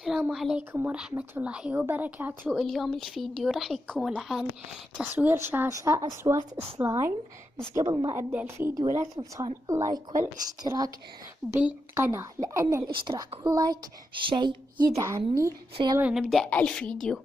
السلام عليكم ورحمة الله وبركاته. اليوم الفيديو راح يكون عن تصوير شاشة أصوات السلايم. بس قبل ما أبدأ الفيديو لا تنسون اللايك والاشتراك بالقناة، لأن الاشتراك واللايك شيء يدعمني. فيلا نبدأ الفيديو.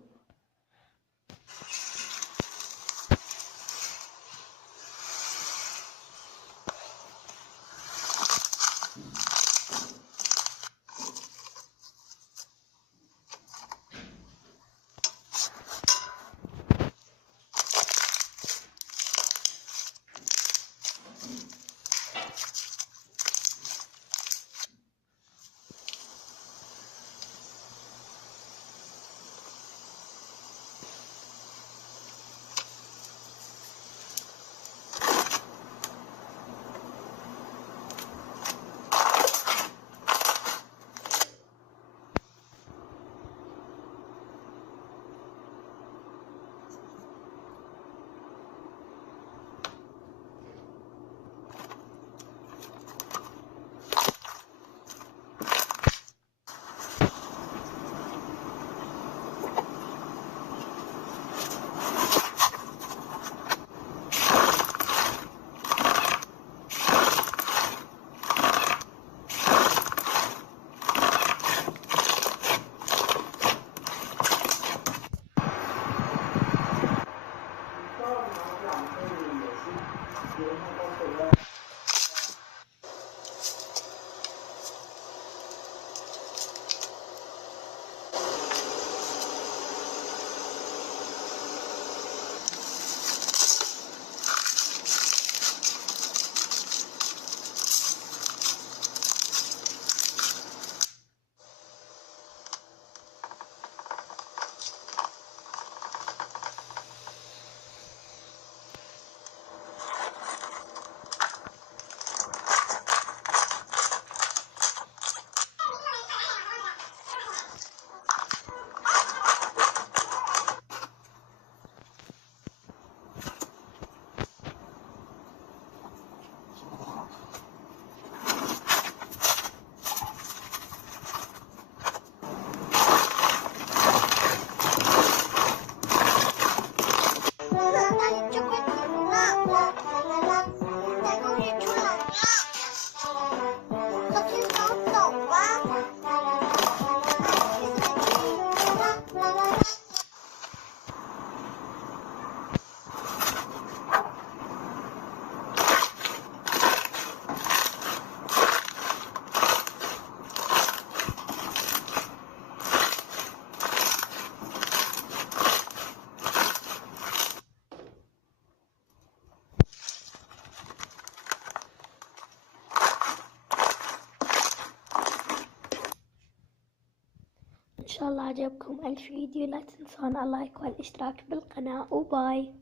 إن شاء الله عجبكم الفيديو. لا تنسون اللايك والاشتراك بالقناة وباي.